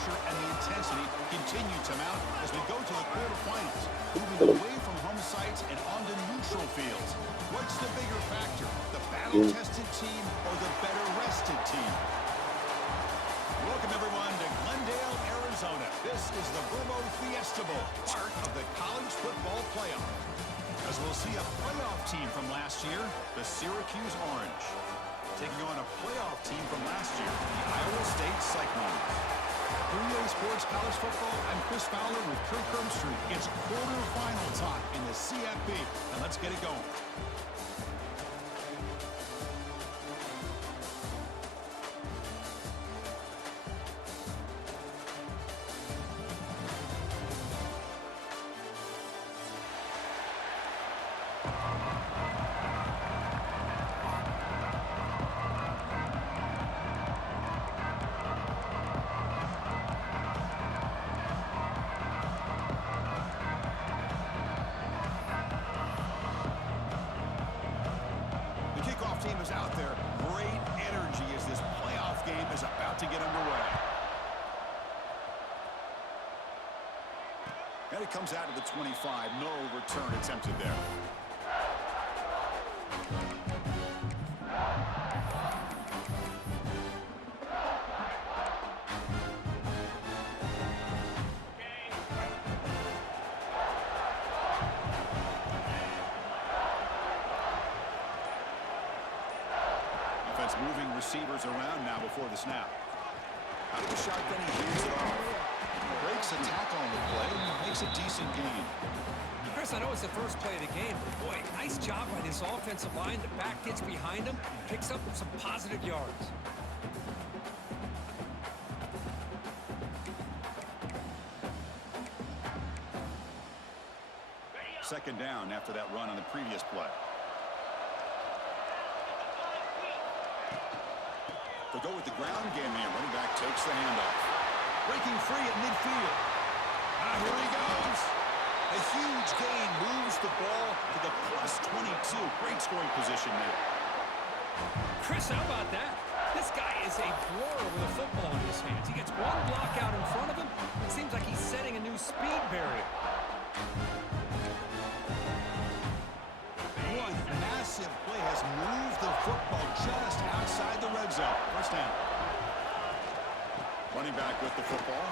pressure and the intensity continue to mount as we go to the quarterfinals, moving away from home sites and onto neutral fields. What's the bigger factor, the battle-tested team or the better-rested team? Welcome, everyone, to Glendale, Arizona. This is the Verbo Fiesta Bowl, part of the college football playoff. As we'll see a playoff team from last year, the Syracuse Orange, taking on a playoff team from last year, the Iowa State Cyclones. For EA Sports College Football, I'm Chris Fowler with Kirk Herbstreit. It's quarterfinal time in the CFB, and let's get it going. Team is out there. Great energy as this playoff game is about to get underway. And it comes out to the 25. No return attempted there. Moving receivers around now before the snap. Out of the shotgun, he heaves it off. Breaks a tackle on the play and makes a decent gain. Chris, I know it's the first play of the game, but boy, nice job by this offensive line. The back gets behind him, picks up some positive yards. Second down after that run on the previous play. They'll go with the ground game here. Running back takes the handoff. Breaking free at midfield. Here he goes. A huge gain moves the ball to the +22. Great scoring position there. Chris, how about that? This guy is a blower with a football in his hands. He gets one block out in front of him. It seems like he's setting a new speed barrier. One massive play has moved the football just outside the red zone. First down. Running back with the football.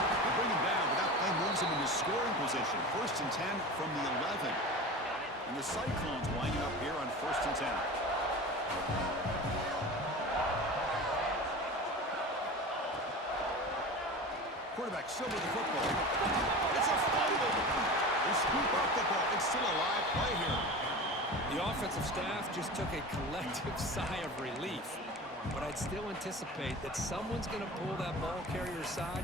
They bring him down, but that play moves him into scoring position. 1st and 10 from the 11. And the Cyclones winding up here on 1st and 10. Quarterback still with the football. It's a fumble. They scoop up the ball. It's still a live play here. The offensive staff just took a collective sigh of relief. But I'd still anticipate that someone's going to pull that ball carrier aside,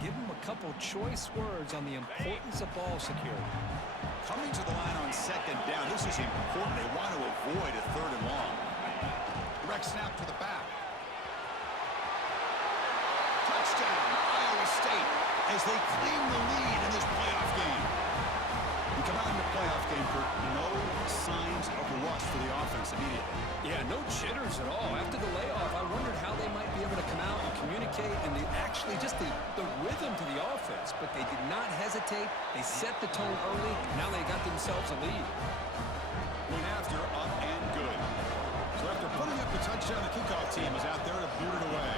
give him a couple choice words on the importance of ball security. Coming to the line on 2nd down, this is important. They want to avoid a 3rd and long. Direct snap to the back. Touchdown, Iowa State, as they claim the lead in this playoff game. We come out in the playoff game for no signs of rust for the offense immediately. Yeah, no jitters at all. After the layoff, I wondered how they might be able to come out and communicate and actually just the rhythm to the offense. But they did not hesitate. They set the tone early. Now they got themselves a lead. Went after, up and good. So after putting up the touchdown, the kickoff team is out there to boot it away.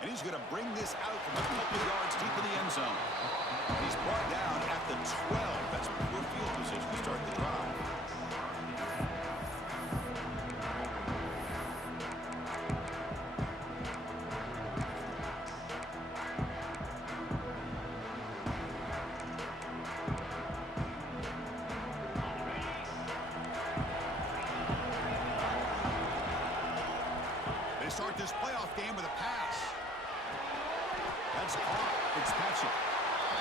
And he's going to bring this out from a couple of yards deep in the end zone. And he's brought down at the 12. That's poor field position to start the drive. They start this playoff game with a pass. That's caught. It's catching.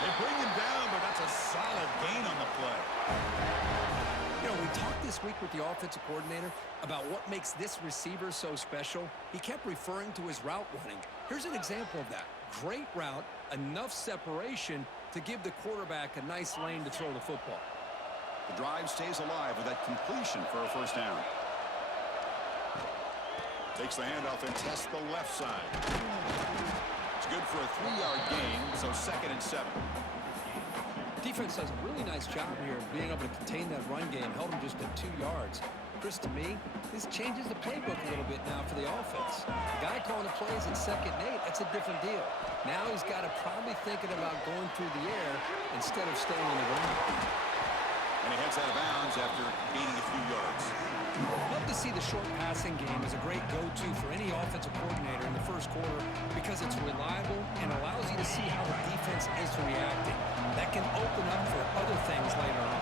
They bring him down, but that's a solid gain on the play. You know, we talked this week with the offensive coordinator about what makes this receiver so special. He kept referring to his route running. Here's an example of that. Great route, enough separation to give the quarterback a nice lane to throw the football. The drive stays alive with that completion for a first down. Takes the handoff and tests the left side. It's good for a 3-yard gain, so 2nd and 7. Defense does a really nice job here of being able to contain that run game, held them just at 2 yards. Chris, to me, this changes the playbook a little bit now for the offense. The guy calling the plays at 2nd and 8, that's a different deal. Now he's got to probably thinking about going through the air instead of staying on the ground. And he heads out of bounds after gaining a few yards. Love to see the short passing game as a great go-to for any offensive coordinator in the first quarter because it's reliable and allows you to see how the defense is reacting. That can open up for other things later on.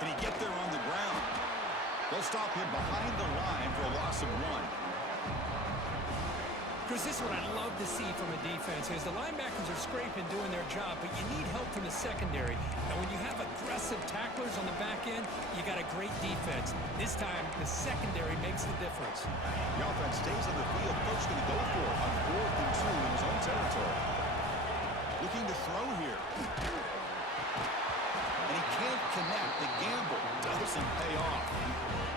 Can he get there on the ground? They'll stop him behind the line for a loss of 1. Chris, this is what I love to see from a defense is the linebackers are scraping, doing their job, but you need help from the secondary. And when you have aggressive tacklers on the back end, you got a great defense. This time, the secondary makes the difference. The offense stays on the field. Coach going to go for it on 4th and 2 in his own territory. Looking to throw here. And he can't connect. The gamble doesn't pay off.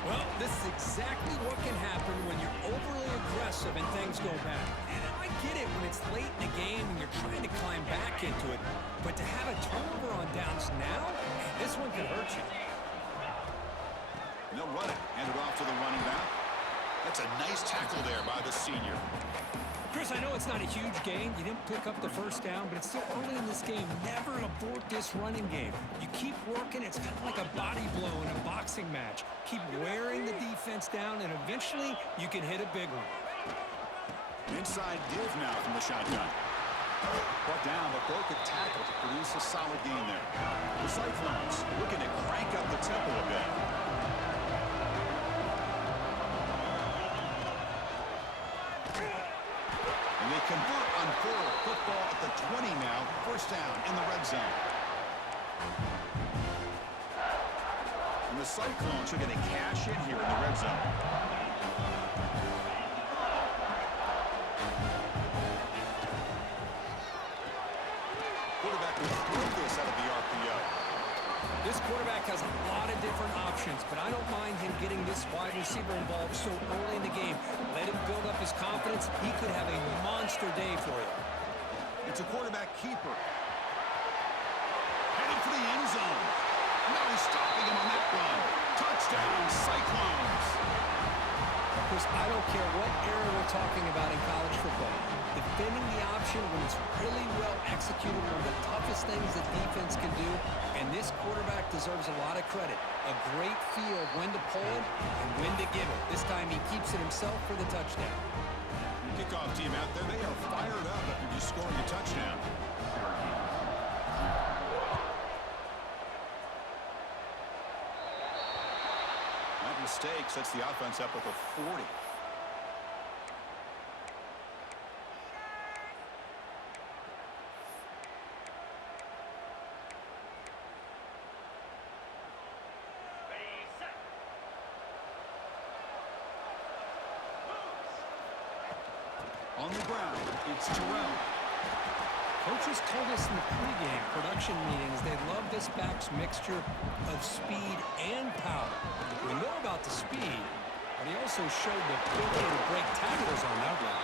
Well, this is exactly what can happen when you're overly aggressive and things go bad. And I get it when it's late in the game and you're trying to climb back into it. But to have a turnover on downs now, this one could hurt you. And they'll run it. Hand it off to the running back. That's a nice tackle there by the senior. Chris, I know it's not a huge gain. You didn't pick up the first down, but it's still early in this game. Never abort this running game. You keep working. It's kind of like a body blow in a boxing match. Keep wearing the defense down, and eventually you can hit a big one. Inside give now from the shotgun. Brought down, but broke a tackle to produce a solid gain there. The Cyclones looking to crank up the tempo a bit. And they convert on 4th. Football at the 20 now. First down in the red zone. And the Cyclones are going to cash in here in the red zone. Quarterback will throw this out of the RPO. This quarterback has a lot of different options, but I don't mind him getting this wide receiver involved so early in the game. Let him build up his confidence. He could have a monster day for you. It's a quarterback keeper. Heading for the end zone. No stopping him on that run. Touchdown, Cyclones. Chris, I don't care what era we're talking about in college football. Defending the option when it's really well executed, one of the toughest things that defense can do, and this quarterback deserves a lot of credit. A great feel of when to pull it and when to give it. This time he keeps it himself for the touchdown. Kickoff team out there, they are fired up after just scoring a touchdown. That mistake sets the offense up with a 40. On the ground, it's Terrell. Coaches told us in the pregame production meetings they love this back's mixture of speed and power. We know about the speed, but he also showed the ability to break tackles on that route.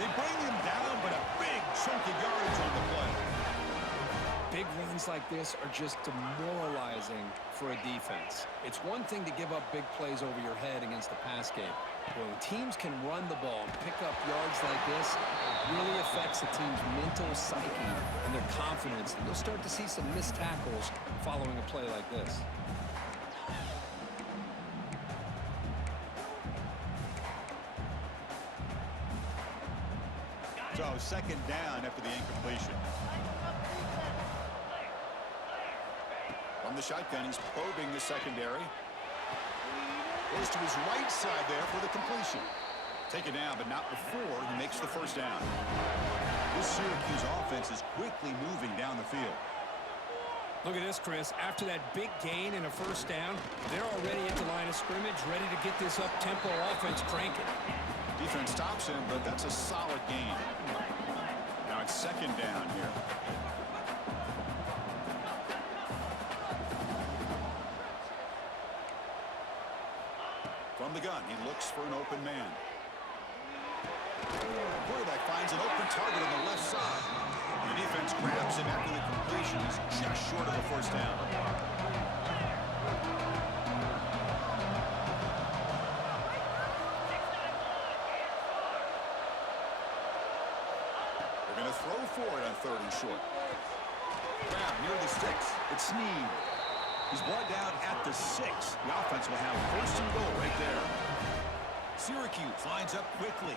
They bring him down, but a big chunk of yardage on the play. Big runs like this are just demoralizing for a defense. It's one thing to give up big plays over your head against the pass game. But when teams can run the ball and pick up yards like this, it really affects the team's mental psyche and their confidence. And you'll start to see some missed tackles following a play like this. So second down after the incompletion. From the shotgun, he's probing the secondary. Goes to his right side there for the completion. Take it down, but not before he makes the first down. This Syracuse offense is quickly moving down the field. Look at this, Chris. After that big gain and a first down, they're already at the line of scrimmage, ready to get this up-tempo offense cranking. Defense stops him, but that's a solid gain. Now it's second down here. From the gun, he looks for an open man. Quarterback finds an open target on the left side. The defense grabs him after the completion. He's just short of the first down. They're going to throw for it on 3rd and short. Grab near the sticks. It's Sneed. He's brought down at the 6. The offense will have 1st and goal right there. Syracuse lines up quickly.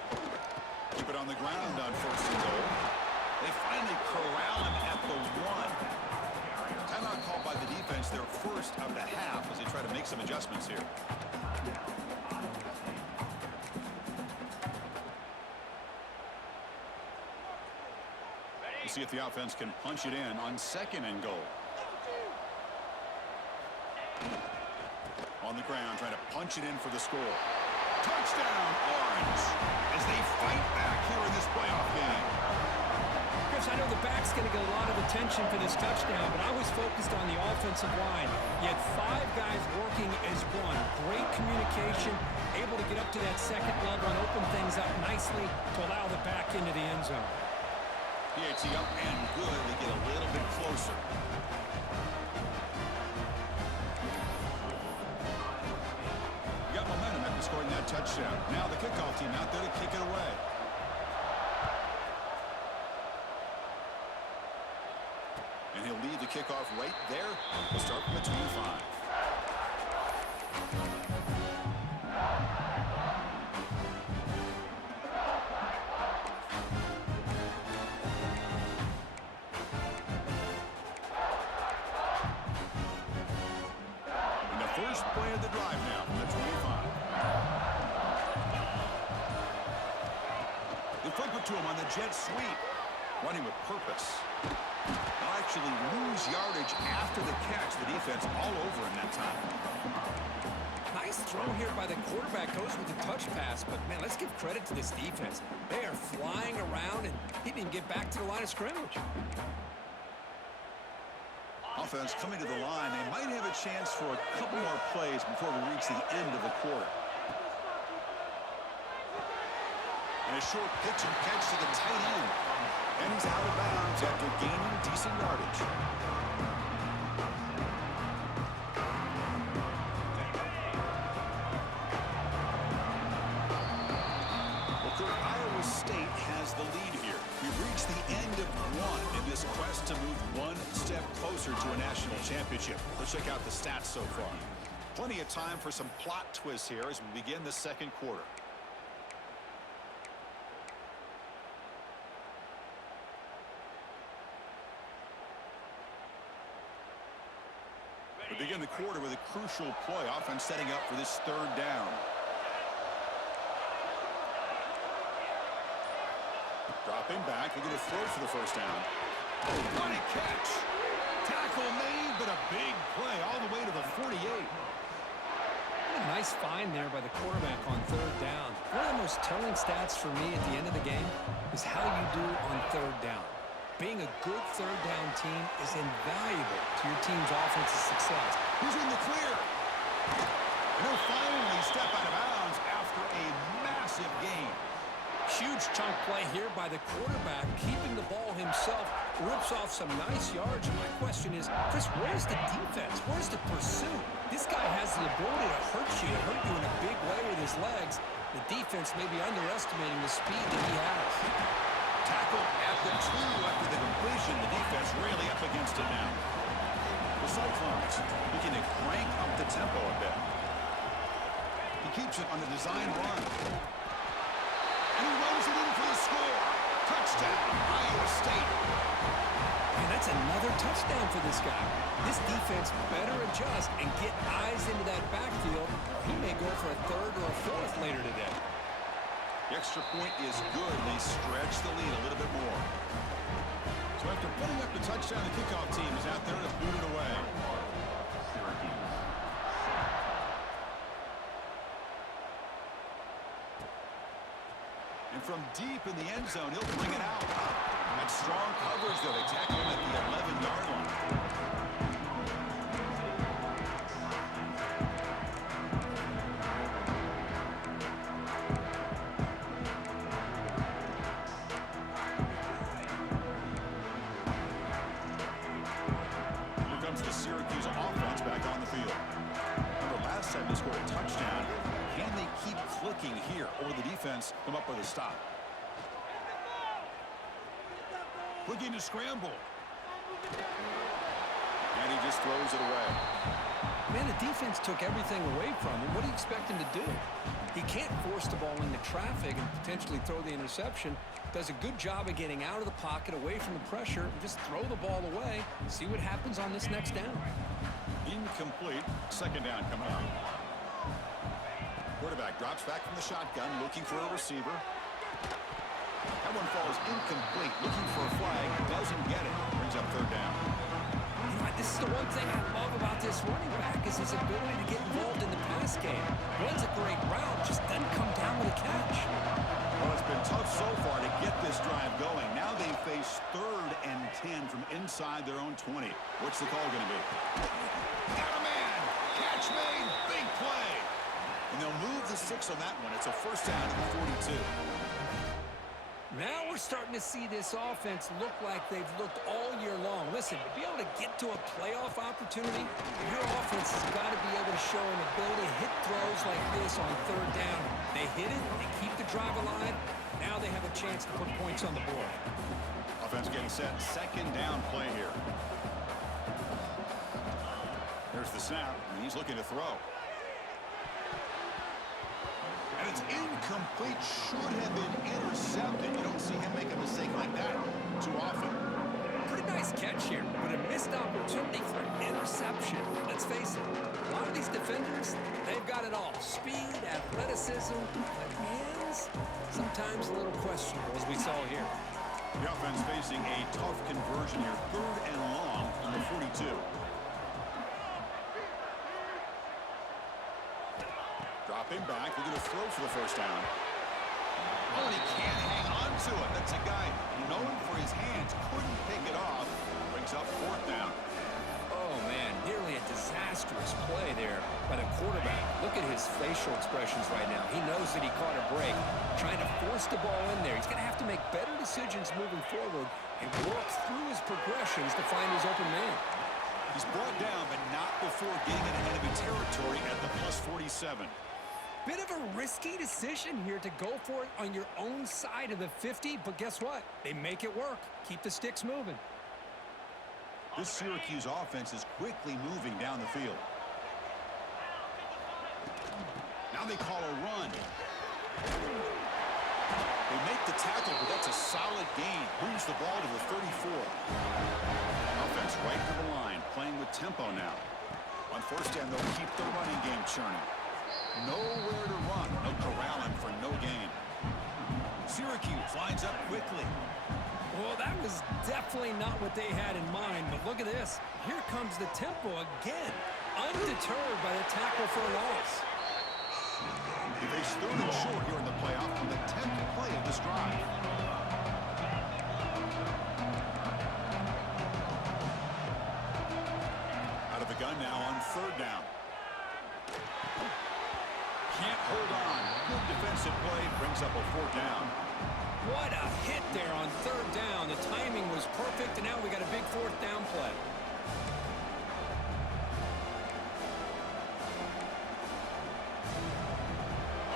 Keep it on the ground on 1st and goal. They finally corral him at the 1. Timeout called by the defense, their first of the half, as they try to make some adjustments here. We'll see if the offense can punch it in on 2nd and goal. On the ground, trying to punch it in for the score. Touchdown, Orange, as they fight back here in this playoff game. Chris, I know the back's going to get a lot of attention for this touchdown, but I was focused on the offensive line. You had 5 guys working as one. Great communication, able to get up to that 2nd level and open things up nicely to allow the back into the end zone. PAT up and good. They get a little bit closer. Momentum after scoring that touchdown. Now the kickoff team out there to kick it away. And he'll lead the kickoff right there. We'll start from the 25. And the first play of the drive now from the 25. They flip it to him on the jet sweep. Running with purpose. They'll actually lose yardage after the catch. The defense all over him that time. Nice throw here by the quarterback. Goes with the touch pass. But, man, let's give credit to this defense. They are flying around, and he didn't get back to the line of scrimmage. Offense coming to the line. They might have a chance for a couple more plays before we reach the end of the quarter. And a short pitch and catch to the tight end. And he's out of bounds after gaining decent yardage. Well, Kirk, Iowa State has the lead here. We've reached the end of 1 in this quest to move 1 step closer to a national championship. Let's check out the stats so far. Plenty of time for some plot twists here as we begin the 2nd quarter. We begin the quarter with a crucial play. Offense setting up for this 3rd down. Dropping back. They're going to throw for the first down. What a catch. Tackle made, but a big play all the way to the 48. A nice find there by the quarterback on 3rd down. One of the most telling stats for me at the end of the game is how you do on 3rd down. Being a good 3rd down team is invaluable to your team's offensive success. Who's in the clear? And he'll finally step out of bounds after a massive gain. Huge chunk play here by the quarterback, keeping the ball himself, rips off some nice yards. My question is, Chris, where's the defense? Where's the pursuit? This guy has the ability to hurt you in a big way with his legs. The defense may be underestimating the speed that he has. Tackle at the 2 after the completion. The defense really up against it now. The Cyclones looking to crank up the tempo a bit. He keeps it on the design run. And he runs it in for the score. Touchdown, Iowa State. And that's another touchdown for this guy. This defense better adjust and get eyes into that backfield, or he may go for a 3rd or a 4th later today. The extra point is good. They stretch the lead a little bit more. So After putting up the touchdown, the kickoff team is out there to boot it away. And from deep in the end zone, he'll bring it out. And strong coverage, though. They tackle him at the 11-yard line. Here comes the Syracuse offense back on the field. Remember, last time they scored a touchdown. Can they keep clicking here, or the defense come up with a stop? Looking to scramble. And he just throws it away. Man, the defense took everything away from him. What do you expect him to do? He can't force the ball into traffic and potentially throw the interception. Does a good job of getting out of the pocket, away from the pressure, and just throw the ball away. See what happens on this next down. Incomplete. Second down coming up. Quarterback drops back from the shotgun, looking for a receiver. That one falls incomplete, looking for a flag, doesn't get it. Brings up third down. You know, this is the one thing I love about this running back is his ability to get involved in the pass game. Runs a great route, just doesn't come down with a catch. Well, it's been tough so far to get this drive going. Now they face 3rd and 10 from inside their own 20. What's the call going to be? Got a man! Catch made! Big play! And they'll move the 6 on that one. It's a first down at the 42. Now we're starting to see this offense look like they've looked all year long. Listen, to be able to get to a playoff opportunity, your offense has got to be able to show an ability to hit throws like this on 3rd down. They hit it, they keep the drive alive. Now they have a chance to put points on the board. Offense getting set. Second down play here. There's the snap, and he's looking to throw. And it's incomplete. Should have been intercepted. You don't see him make a mistake like that too often. Pretty nice catch here, but a missed opportunity for interception. Let's face it, a lot of these defenders, they've got it all. Speed, athleticism, but hands, sometimes a little questionable, as we saw here. The offense facing a tough conversion here. 3rd and long from the 42. Dropping back, looking to throw for the first down. Oh, and he can't hang on to it. That's a guy known for his hands. Couldn't pick it off. Brings up 4th down. Oh, man, nearly a disastrous play there by the quarterback. Look at his facial expressions right now. He knows that he caught a break, trying to force the ball in there. He's going to have to make better decisions moving forward and work through his progressions to find his open man. He's brought down, but not before getting into enemy territory at the plus 47. Bit of a risky decision here to go for it on your own side of the 50, but guess what? They make it work. Keep the sticks moving. This Syracuse offense is quickly moving down the field. Now they call a run. They make the tackle, but that's a solid gain. Moves the ball to the 34. Offense right to the line, playing with tempo now. On first down, they'll keep the running game churning. Nowhere to run. No corralling for no gain. Syracuse lines up quickly. Well, that was definitely not what they had in mind, but look at this. Here comes the tempo again. Undeterred by the tackle for a loss. They face 3rd and short here in the playoff on the 10th play of this drive. Out of the gun now on 3rd down. Can't hold on. Good defensive play. Brings up a 4th down. What a hit there on 3rd down. The timing was perfect, and now we got a big 4th down play.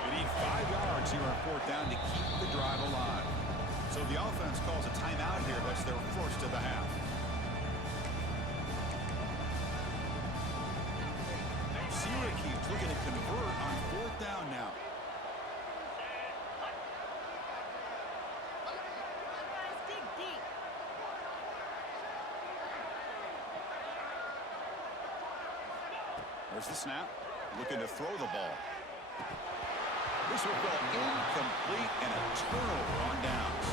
They need 5 yards here on 4th down to keep the drive alive. So the offense calls a timeout here. That's their first of the half. Syracuse looking to convert on 4th down now. There's the snap. Looking to throw the ball. This will go incomplete and a turnover on downs.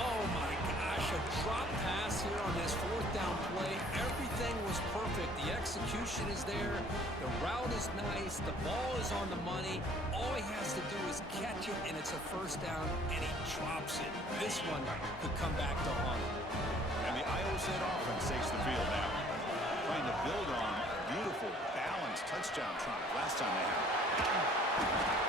Oh, my gosh. a drop pass here on this fourth down play. Everything was perfect. The execution is there. The route is nice. The ball is on the money. All he has to do is catch it, and it's a first down, and he drops it. This one could come back to haunt him. And the Iowa State offense takes the field now. Trying to build on a beautiful, balanced touchdown drive last time they had it.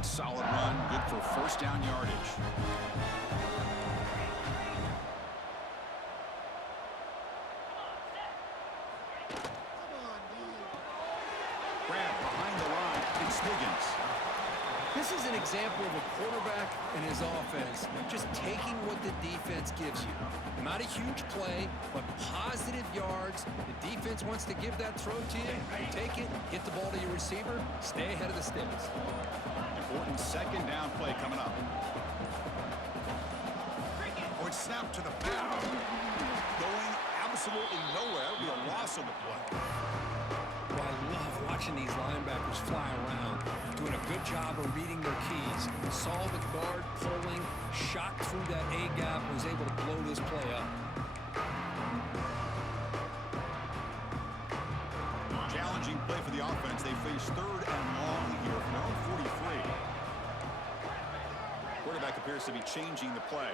Solid run, good for first down yardage. Grab behind the line. It's Higgins. This is an example of a quarterback and his offense just taking what the defense gives you. Not a huge play, but positive yards. The defense wants to give that throw to you. You take it, get the ball to your receiver, stay ahead of the sticks. Important second down play coming up. Oh, it's snapped to the back. Going absolutely nowhere. It'll be a loss on the play. Well, I love watching these linebackers fly around, doing a good job of reading their keys. Saw the guard pulling, shot through that A-gap, was able to blow this play up. Challenging play for the offense. They face third and long here from their own 43. Quarterback appears to be changing the play.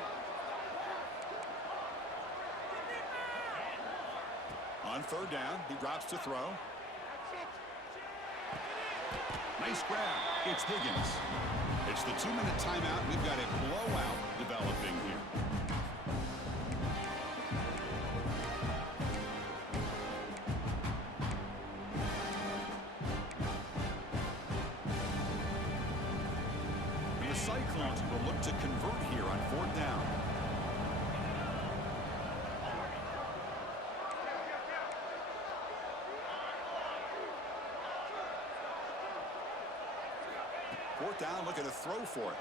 On third down, he drops to throw. Nice grab. It's Higgins. It's the 2-minute timeout. We've got a blowout developing here. The Cyclones will look to convert here on fourth down. Fourth down, looking to throw for it.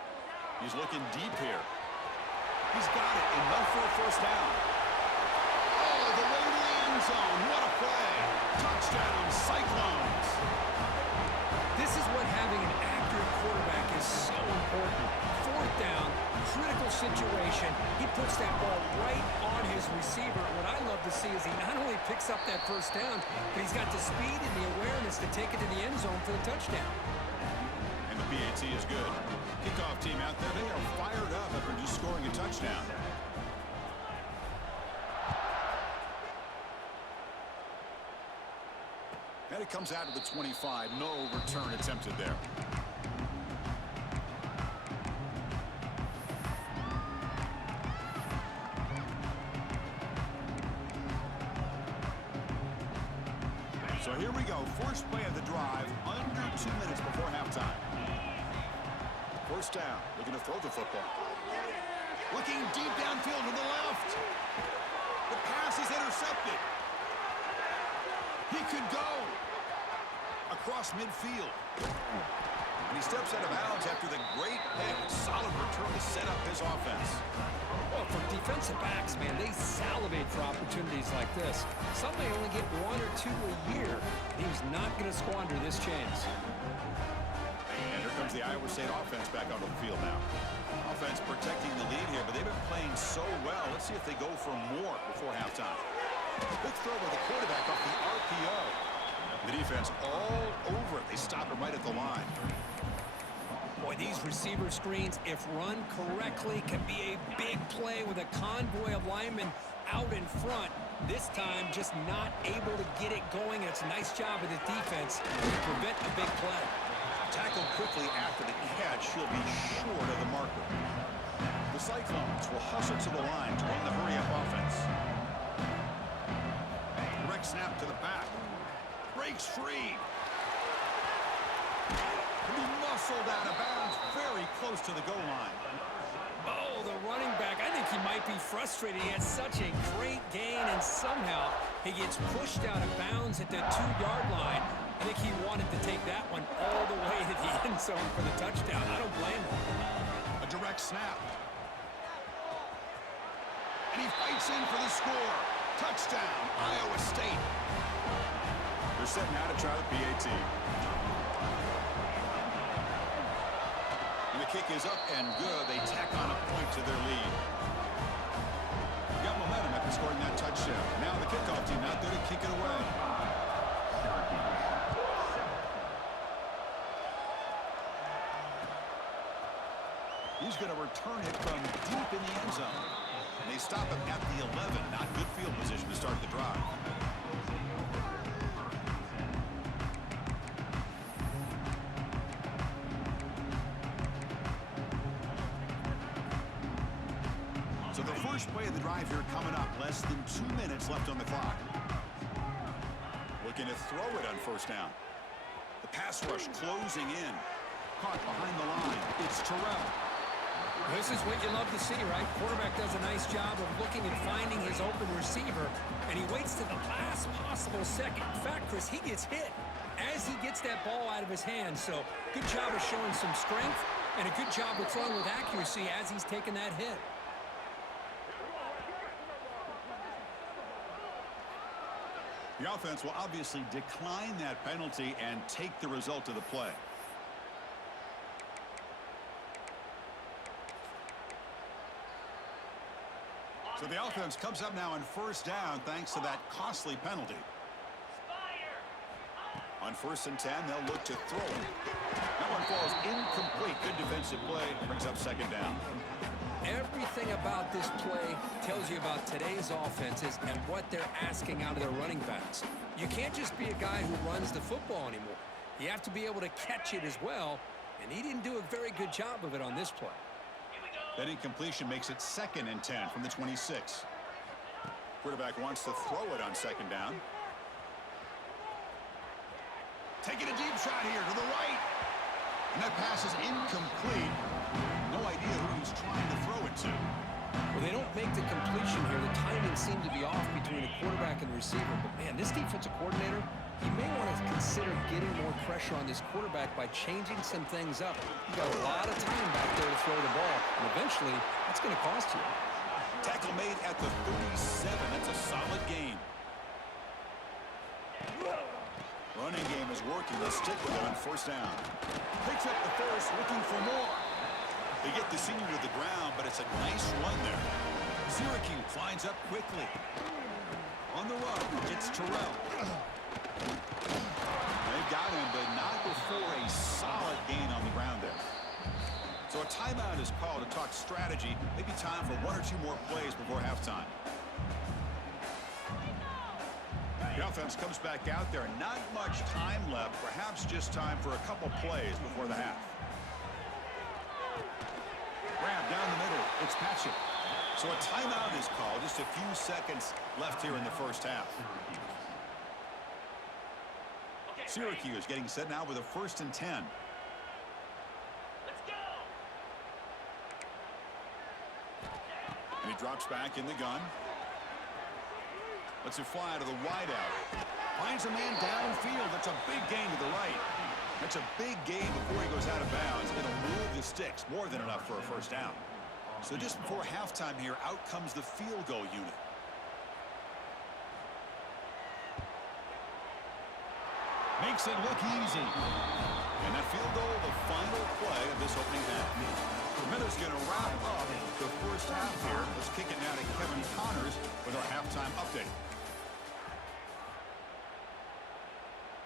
He's looking deep here. He's got it, enough for a first down. Oh, the way to the end zone. What a play. Touchdown, Cyclones. This is what having an accurate quarterback is so important. Fourth down, critical situation. He puts that ball right on his receiver. What I love to see is he not only picks up that first down, but he's got the speed and the awareness to take it to the end zone for the touchdown. And the PAT is good. Kickoff team out there, they are fired up after just scoring a touchdown. And it comes out to the 25. No return attempted there. So here we go. First play of the drive, under 2 minutes before halftime. First down, looking to throw the football. Looking deep downfield to the left. The pass is intercepted. He could go across midfield. And he steps out of bounds after the great pick. Solid return to set up his offense. Well, for defensive backs, man, they salivate for opportunities like this. Some may only get 1 or 2 a year. He was not going to squander this chance. And here comes the Iowa State offense back onto the field now. Offense protecting the lead here, but they've been playing so well. Let's see if they go for more before halftime. Good throw by the quarterback off the RPO. The defense all over it. They stop him right at the line. Boy, these receiver screens, if run correctly, can be a big play with a convoy of linemen out in front. This time, just not able to get it going. It's a nice job of the defense to prevent a big play. Tackled quickly after the catch. He'll be short of the marker. The Cyclones will hustle to the line to run the hurry-up offense. Direct snap to the back. Breaks free. He muscled out of bounds very close to the goal line. Oh, the running back, I think he might be frustrated. He had such a great gain, and somehow he gets pushed out of bounds at the 2-yard line. I think he wanted to take that one all the way to the end zone for the touchdown. I don't blame him. A direct snap. And he fights in for the score. Touchdown, Iowa State. They're set now to try the PAT. And the kick is up and good. They tack on a point to their lead. Got momentum after scoring that touchdown. Now the kickoff team out there to kick it away. He's going to return it from deep in the end zone. And they stop him at the 11. Not good field position to start the drive. So the first play of the drive here coming up. Less than 2 minutes left on the clock. Looking to throw it on first down. The pass rush closing in. Caught behind the line. It's Terrell. This is what you love to see, right? Quarterback does a nice job of looking and finding his open receiver, and he waits to the last possible second. In fact, Chris, he gets hit as he gets that ball out of his hands. So good job of showing some strength and a good job of throwing with accuracy as he's taking that hit. The offense will obviously decline that penalty and take the result of the play. So the offense comes up now on first down thanks to that costly penalty. On 1st and 10, they'll look to throw it. That one falls incomplete. Good defensive play. Brings up second down. Everything about this play tells you about today's offenses and what they're asking out of their running backs. You can't just be a guy who runs the football anymore. You have to be able to catch it as well, and he didn't do a very good job of it on this play. That incompletion makes it 2nd and 10 from the 26. Quarterback wants to throw it on second down. Taking a deep shot here to the right. And that pass is incomplete. No idea who he's trying to throw it to. Well, they don't make the completion here. The timing seemed to be off between the quarterback and the receiver. But, man, this defensive coordinator, he may want to consider getting more pressure on this quarterback by changing some things up. You got a lot of time back there to throw the ball. And eventually, that's going to cost you. Tackle made at the 37. That's a solid gain. Running game is working. Let's stick with it on first down. Picks up the first, looking for more. They get the senior to the ground, but it's a nice run there. Syracuse lines up quickly. On the run, it's Terrell. They've got him, but not before a solid gain on the ground there. So a timeout is called to talk strategy. Maybe time for 1 or 2 more plays before halftime. The offense comes back out there. Not much time left. Perhaps just time for a couple plays before the half. Grab down the middle. It's Patchett. So a timeout is called. Just a few seconds left here in the first half. Syracuse getting set now with a 1st and 10. And he drops back in the gun. Lets it fly to the wideout. Finds a man downfield. That's a big gain to the right. That's a big gain before he goes out of bounds. It'll move the sticks. More than enough for a first down. So just before halftime here, out comes the field goal unit. Makes it look easy. And that field goal, the final play of this opening half. The Miller's going to wrap up the first half here. Let's kick it now to Kevin Connors with our halftime update.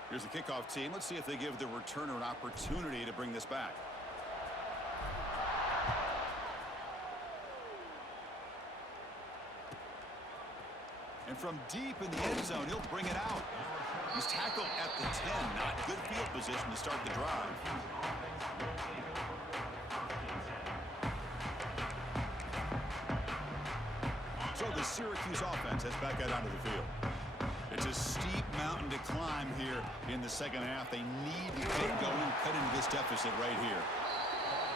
Here's the kickoff team. Let's see if they give the returner an opportunity to bring this back. And from deep in the end zone, he'll bring it out. He's tackled at the 10. Not good field position to start the drive. So the Syracuse offense heads back out onto the field. It's a steep mountain to climb here in the second half. They need to get going, cut into this deficit right here.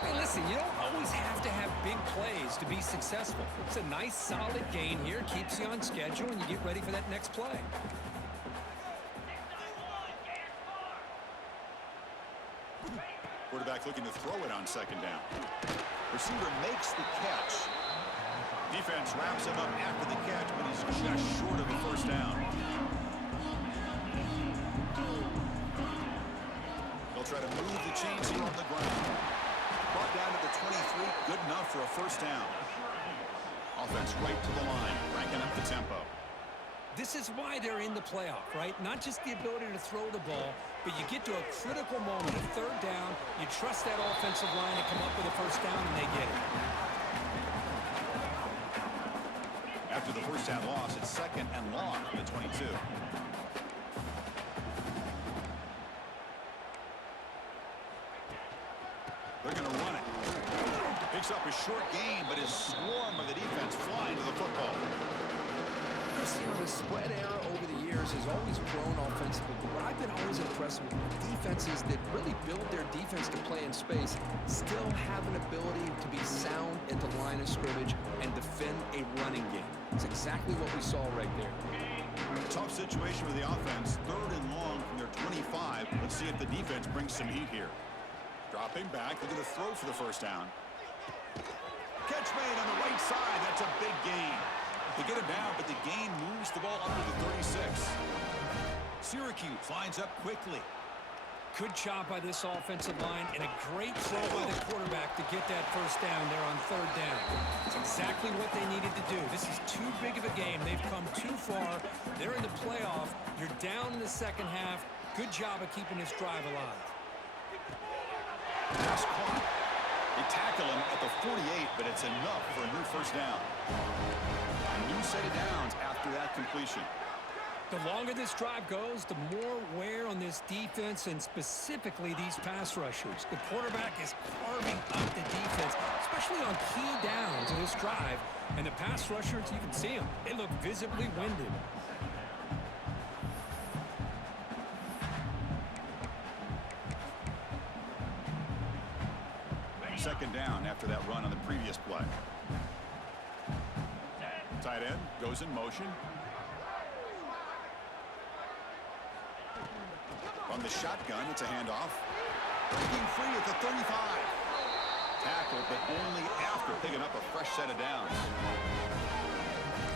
Hey, listen, you don't always have to have big plays to be successful. It's a nice, solid gain here. Keeps you on schedule, and you get ready for that next play. looking to throw it on second down. Receiver makes the catch. Defense wraps him up after the catch, but he's just short of a first down. They'll try to move the chains here on the ground. Brought down to the 23, good enough for a first down. Offense right to the line, cranking up the tempo. This is why they're in the playoff, right? Not just the ability to throw the ball, but you get to a critical moment, a third down, you trust that offensive line to come up with a first down, and they get it. After the first down loss, it's second and long for the 22. They're going to run it. Picks up a short gain, but is swarmed by the defense flying to the football. The spread era over the years has always grown offensively, but what I've been always impressed with defenses that really build their defense to play in space still have an ability to be sound at the line of scrimmage and defend a running game. It's exactly what we saw right there. Tough situation for the offense. Third and long from their 25. Let's see if the defense brings some heat here. Dropping back, they're going to throw for the first down. Catch made on the right side. That's a big gain. They get him down, but the gain moves the ball up to the 36. Syracuse lines up quickly. Good job by this offensive line, and a great throw by the quarterback to get that first down there on third down. It's exactly what they needed to do. This is too big of a game. They've come too far. They're in the playoff. You're down in the second half. Good job of keeping this drive alive. Pass clock. They tackle him at the 48, but it's enough for a new first down. A new set of downs after that completion. The longer this drive goes, the more wear on this defense and specifically these pass rushers. The quarterback is carving up the defense, especially on key downs in this drive. And the pass rushers, you can see them. They look visibly winded. Second down after that run on the previous play. Tight end goes in motion. From the shotgun, it's a handoff. Breaking free at the 35. Tackle, but only after picking up a fresh set of downs.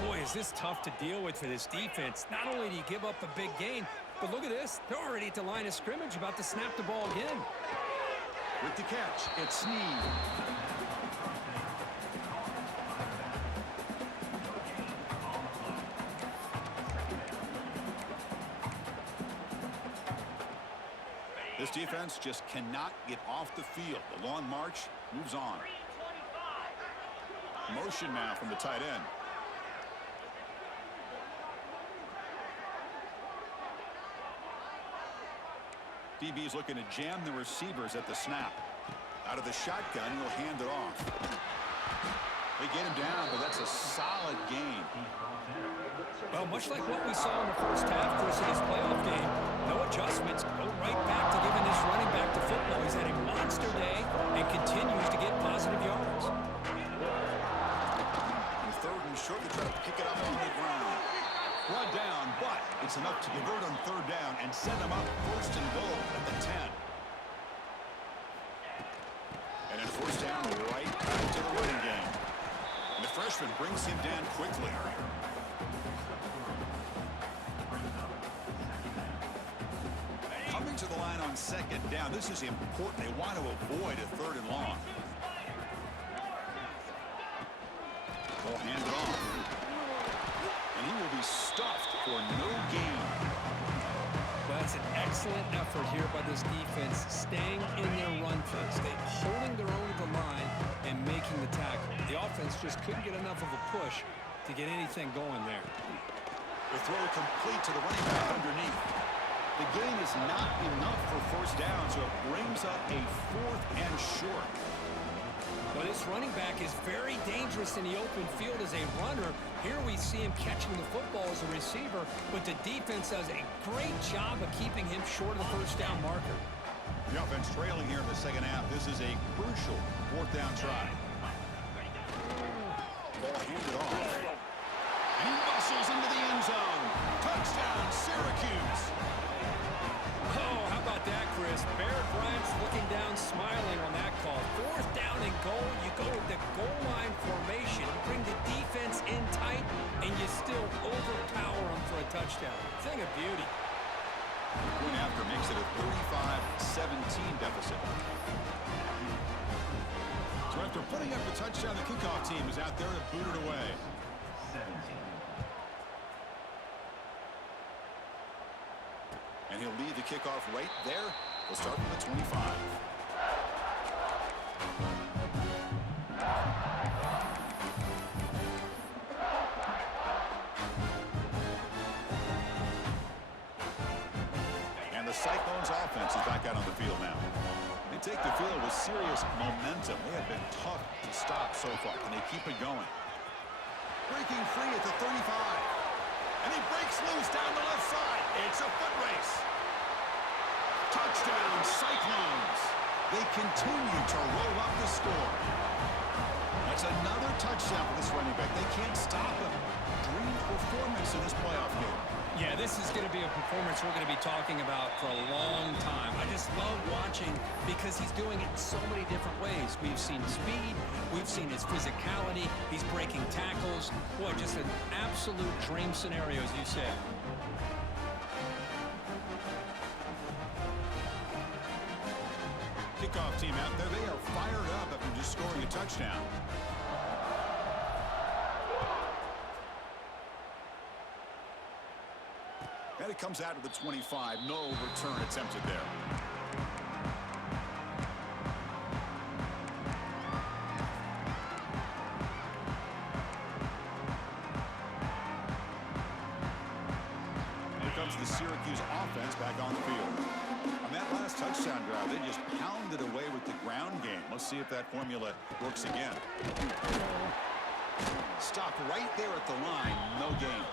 Boy, is this tough to deal with for this defense. Not only do you give up a big gain, but look at this. They're already at the line of scrimmage, about to snap the ball again. With the catch, it's Sneed. This defense just cannot get off the field. The long march moves on. Motion now from the tight end. DB's looking to jam the receivers at the snap. Out of the shotgun, he'll hand it off. They get him down, but that's a solid gain. Well, much like what we saw in the first half, Chris, in this playoff game, no adjustments, go right back to giving this running back to football. He's had a monster day and continues to get positive yards. And third and short, they try to pick it up on the ground. Brought down, but it's enough to convert on third down and set them up first and goal at the 10. And then first down right back to the running game. And the freshman brings him down quickly. Coming to the line on second down. This is important. They want to avoid a third and long. Ball handed off. And he will be stuffed for no gain. Well, that's an excellent effort here by this defense, staying in their run phase. They holding their own at the line and making the tackle. The offense just couldn't get enough of a push to get anything going there. The throw complete to the running back underneath. The gain is not enough for first down, so it brings up a fourth and short. Well, this running back is very dangerous in the open field as a runner. Here we see him catching the football as a receiver, but the defense does a great job of keeping him short of the first down marker. The offense trailing here in the second half. This is a crucial fourth down try. Ball handed off. And he muscles into the end zone. Touchdown, Syracuse. Oh, how about that, Chris? Bear Bryant's looking down, smiling on that call. 4th down and goal. You go with the goal line formation, bring the defense in tight, and you still overpower them for a touchdown. Thing of beauty. Point after makes it a 35-17 deficit. So after putting up the touchdown, the kickoff team is out there to boot it away. And he'll lead the kickoff right there. We'll start from the 25. And the Cyclones offense is back out on the field now. They take the field with serious momentum. They have been tough to stop so far, and they keep it going. Breaking free at the 35. And he breaks loose down the left side. It's a foot race. Touchdown, Cyclones. They continue to roll up the score. That's another touchdown for this running back. They can't stop him. Dream performance in this playoff game. Yeah, this is going to be a performance we're going to be talking about for a long time. I just love watching because he's doing it in so many different ways. We've seen speed. We've seen his physicality. He's breaking tackles. Boy, just an absolute dream scenario, as you said. Kickoff team out there. They are fired up after just scoring a touchdown. And it comes out of the 25. No return attempted there. Here comes the Syracuse offense back on the field. On that last touchdown drive, they just pounded away with the ground game. Let's see if that formula works again. Stopped right there at the line. No gain.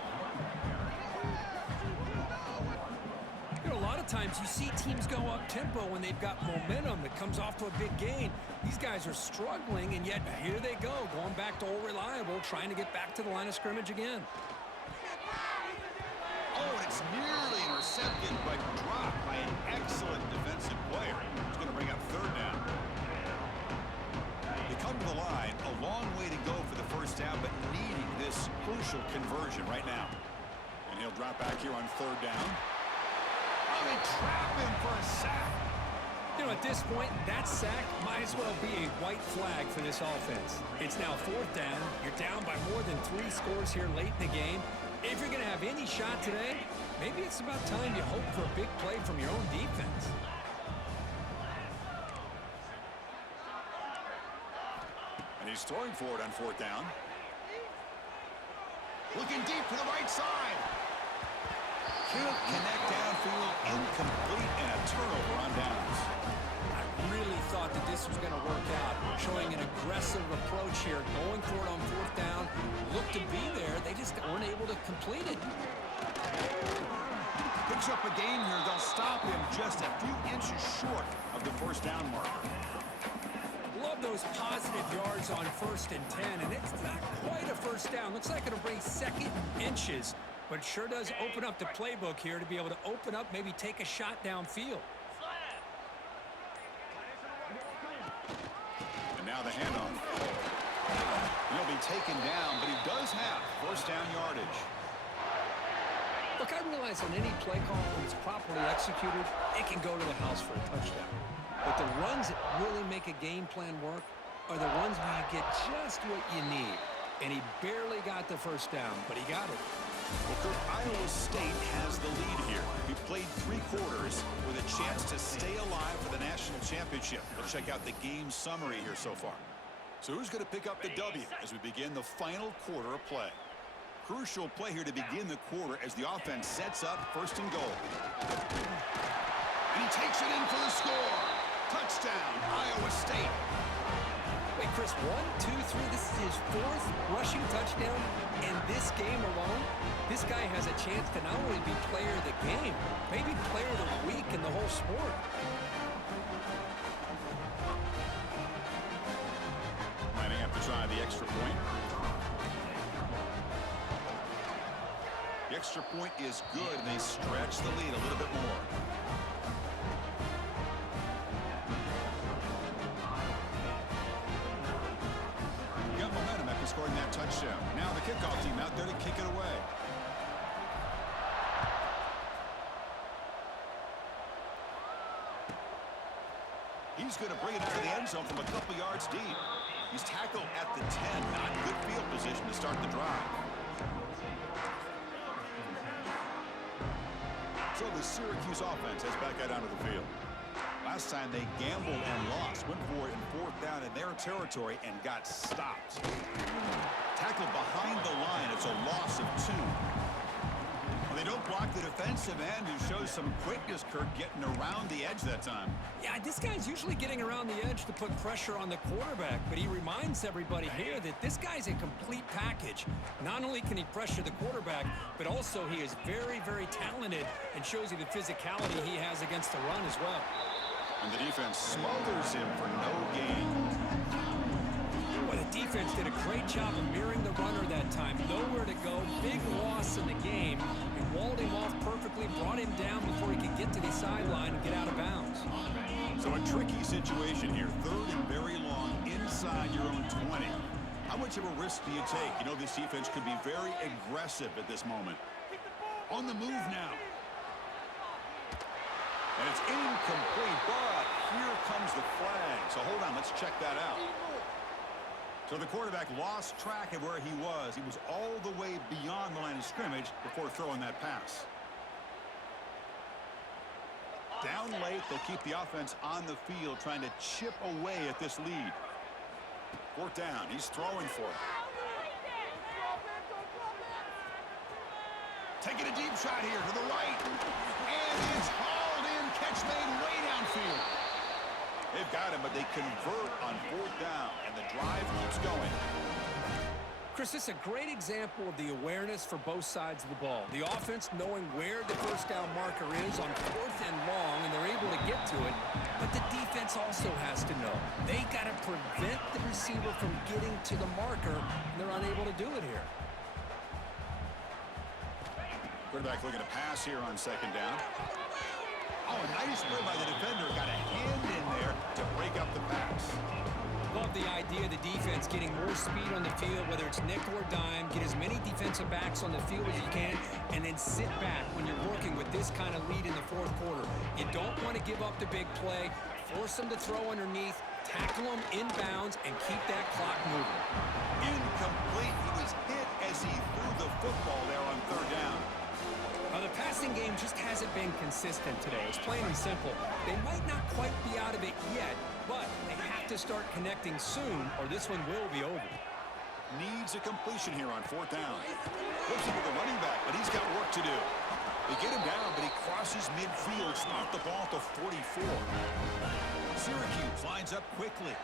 A lot of times you see teams go up tempo when they've got momentum that comes off to a big gain. These guys are struggling, and yet here they go, going back to old reliable, trying to get back to the line of scrimmage again. Oh, and it's nearly intercepted, but dropped by an excellent defensive player. It's going to bring up 3rd down. They come to the line, a long way to go for the first down, but needing this crucial conversion right now. And he'll drop back here on 3rd down. They trap him for a sack. You know, at this point, that sack might as well be a white flag for this offense. It's now 4th down. You're down by more than 3 scores here late in the game. If you're going to have any shot today, maybe it's about time you hope for a big play from your own defense. And he's throwing for it on 4th down. Looking deep to the right side. Can't connect downfield, incomplete, and a turnover on downs. I really thought that this was going to work out, showing an aggressive approach here, going for it on 4th down. Looked to be there, they just weren't able to complete it. Picks up a gain here. They'll stop him just a few inches short of the 1st down marker. Love those positive yards on 1st and 10, and it's not quite a 1st down. Looks like it'll bring 2nd inches. But it sure does open up the playbook here to be able to open up, maybe take a shot downfield. And now the handoff. He'll be taken down, but he does have 1st down yardage. Look, I realize on any play call, when it's properly executed, it can go to the house for a touchdown. But the runs that really make a game plan work are the ones where you get just what you need. And he barely got the 1st down, but he got it. Well, Kirk, Iowa State has the lead here. He played 3 quarters with a chance to stay alive for the national championship. Let's check out the game summary here so far. So who's going to pick up the W as we begin the final quarter of play? Crucial play here to begin the quarter as the offense sets up 1st and goal. And he takes it in for the score. Touchdown, Iowa State. Wait, Chris, 1, 2, 3, this is his 4th rushing touchdown in this game alone. This guy has a chance to not only be player of the game, maybe player of the week in the whole sport. Might have to try the extra point. The extra point is good, and they stretch the lead a little bit more. scoring that touchdown. Now the kickoff team out there to kick it away. He's going to bring it out of the end zone from a couple yards deep. He's tackled at the 10. Not good field position to start the drive. So the Syracuse offense heads back out onto the field. Last time they gambled and lost. Went for it in 4th down in their territory and got stopped. Tackled behind the line. It's a loss of 2. Well, they don't block the defensive end, who shows some quickness, Kirk, getting around the edge that time. Yeah, this guy's usually getting around the edge to put pressure on the quarterback, but he reminds everybody here that this guy's a complete package. Not only can he pressure the quarterback, but also he is very, very talented and shows you the physicality he has against the run as well. And the defense smothers him for no gain. Well, the defense did a great job of mirroring the runner that time. Nowhere to go. Big loss in the game. They walled him off perfectly, brought him down before he could get to the sideline and get out of bounds. So a tricky situation here. 3rd and very long inside your own 20. How much of a risk do you take? You know, this defense could be very aggressive at this moment. On the move now. And it's incomplete, but here comes the flag. So hold on, let's check that out. So the quarterback lost track of where he was. He was all the way beyond the line of scrimmage before throwing that pass. Down late, they'll keep the offense on the field, trying to chip away at this lead. 4th down, he's throwing for it. Taking a deep shot here to the right. And it's hauled in, catch made way downfield. They've got him, but they convert on 4th down, and the drive keeps going. Chris, this is a great example of the awareness for both sides of the ball. The offense knowing where the 1st down marker is on 4th and long, and they're able to get to it. But the defense also has to know. They got to prevent the receiver from getting to the marker, and they're unable to do it here. Quarterback looking to pass here on 2nd down. Oh, nice play by the defender. Got a hand in there to break up the pass. Love the idea of the defense getting more speed on the field, whether it's nickel or dime, get as many defensive backs on the field as you can, and then sit back when you're working with this kind of lead in the 4th quarter. You don't want to give up the big play, force them to throw underneath, tackle them inbounds, and keep that clock moving. Incomplete. He was hit as he threw the football there on 3rd down. The passing game just hasn't been consistent today. It's plain and simple. They might not quite be out of it yet, but they have to start connecting soon, or this one will be over. Needs a completion here on 4th down. Flips it to the running back, but he's got work to do. They get him down, but he crosses midfield, snot the ball to 44. Syracuse lines up quickly.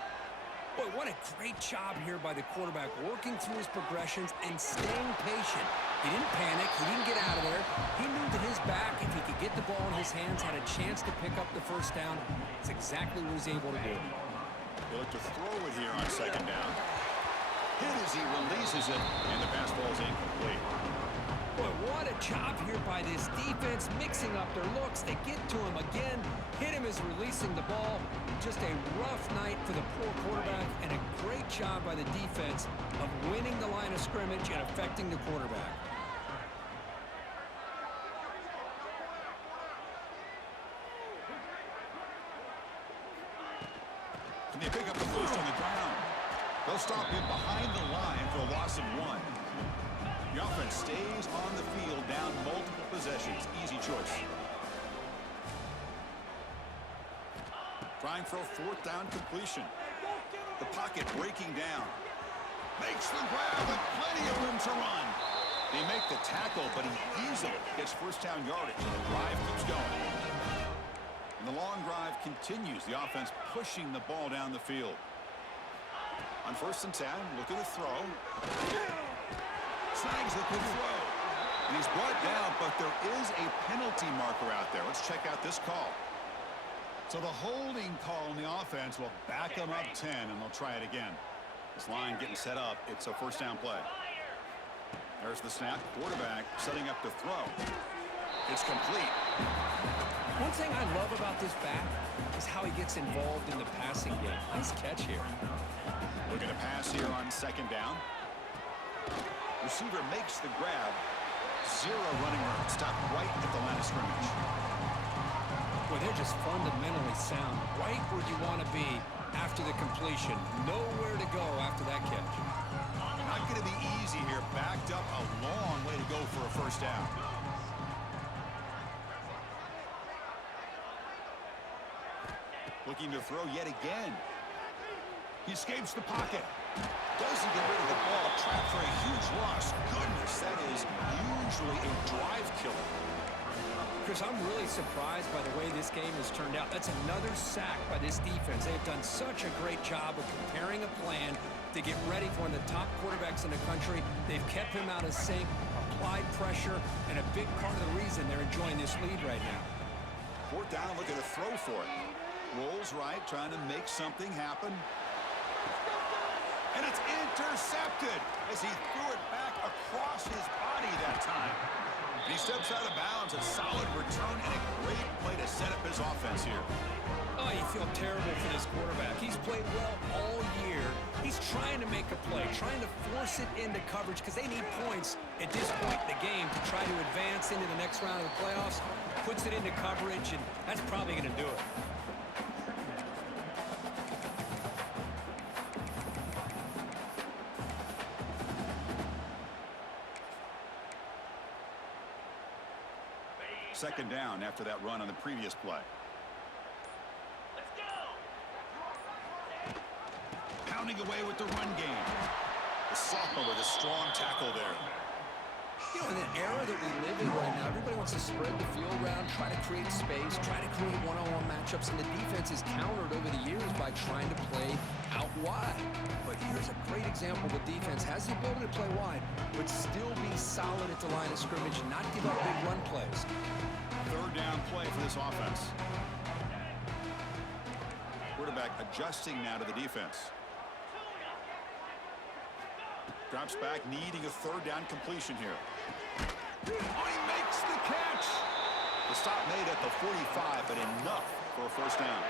Boy, what a great job here by the quarterback, working through his progressions and staying patient. He didn't panic. He didn't get out of there. He knew that his back, if he could get the ball in his hands, had a chance to pick up the 1st down. It's exactly what he's able to do. They look to throw it here on 2nd down. Hit as he releases it, and the pass ball is incomplete. Boy, what a job here by this defense, mixing up their looks. They get to him again, hit him as releasing the ball. Just a rough night for the poor quarterback, and a great job by the defense of winning the line of scrimmage and affecting the quarterback. And they pick up the 1st on the ground. They'll stop him behind the line for a loss of 1. The offense stays on the field, down multiple possessions. Easy choice. Trying for a 4th down completion. The pocket breaking down. Makes the grab with plenty of room to run. They make the tackle, but he easily gets 1st down yardage, and the drive keeps going. And the long drive continues. The offense pushing the ball down the field. On 1st and 10, looking to throw. Snags the good throw. And he's brought down, but there is a penalty marker out there. Let's check out this call. So the holding call on the offense will back them up 10, and they'll try it again. This line getting set up. It's a 1st down play. There's the snap. Quarterback setting up to throw. It's complete. One thing I love about this back is how he gets involved in the passing game. Nice catch here. We're going to pass here on 2nd down. Receiver makes the grab. Zero running room. Stopped right at the line of scrimmage. Well, they're just fundamentally sound. Right where you want to be after the completion. Nowhere to go after that catch. Not going to be easy here. Backed up a long way to go for a first down. Looking to throw yet again. He escapes the pocket. Doesn't get rid of the ball. Trapped for a huge loss. Goodness, that is usually a drive killer. Chris, I'm really surprised by the way this game has turned out. That's another sack by this defense. They've done such a great job of preparing a plan to get ready for one of the top quarterbacks in the country. They've kept him out of sync, applied pressure, and a big part of the reason they're enjoying this lead right now. Fourth down, looking to throw for it. Rolls right, trying to make something happen. And it's intercepted as he threw it back across his body that time. And he steps out of bounds. A solid return and a great play to set up his offense here. Oh, you feel terrible for this quarterback. He's played well all year. He's trying to make a play, trying to force it into coverage because they need points at this point in the game to try to advance into the next round of the playoffs. Puts it into coverage, and that's probably going to do it. Second down after that run on the previous play. Let's go. Pounding away with the run game. The sophomore with a strong tackle there. You know, in the era that we live in right now, everybody wants to spread the field around, try to create space, try to create one-on-one matchups, and the defense is countered over the years by trying to play out wide. But here's a great example of a defense has the ability to play wide, but still be solid at the line of scrimmage and not give up big run plays. Third down play for this offense. Quarterback adjusting now to the defense. Drops back, needing a third down completion here. Oh, he makes the catch. The stop made at the 45, but enough for a first down.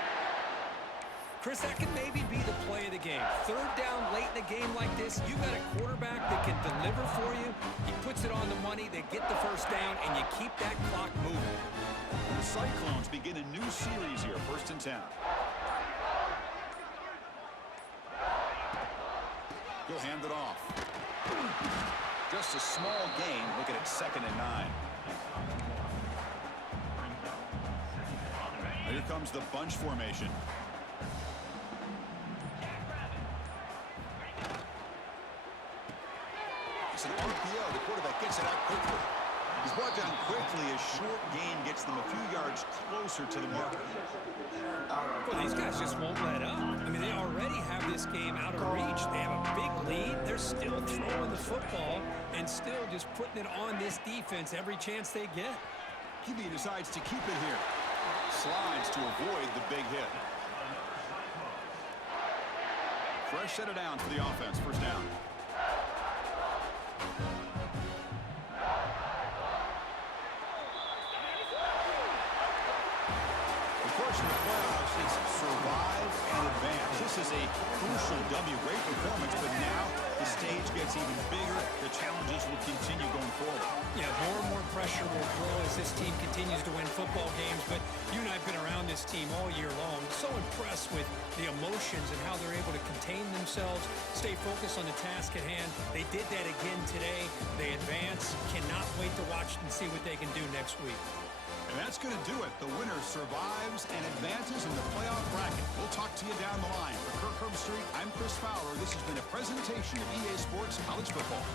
Chris, that can maybe be the play of the game. Third down late in a game like this, you got a quarterback that can deliver for you. He puts it on the money, they get the first down, and you keep that clock moving. The Cyclones begin a new series here, 1st and 10. He'll hand it off. Just a small gain, looking at 2nd and 9. Here comes the bunch formation. It's an RPO. The quarterback gets it out quickly. He's brought down quickly. A short gain gets them a few yards closer to the marker. Well, these guys just won't let up. I mean, they already have this game out of reach. They have a big lead. They're still throwing the football and still just putting it on this defense every chance they get. QB decides to keep it here. Slides to avoid the big hit. Fresh set of downs for the offense. First down. In the playoffs is survive and advance. This is a crucial W. Great performance, but now the stage gets even bigger. The challenges will continue going forward. Yeah, more and more pressure will grow as this team continues to win football games, but you and I have been around this team all year long. So impressed with the emotions and how they're able to contain themselves, stay focused on the task at hand. They did that again today. They advance. Cannot wait to watch and see what they can do next week. And that's going to do it. The winner survives and advances in the playoff bracket. We'll talk to you down the line. For Kirk Herbstreit, I'm Chris Fowler. This has been a presentation of EA Sports College Football.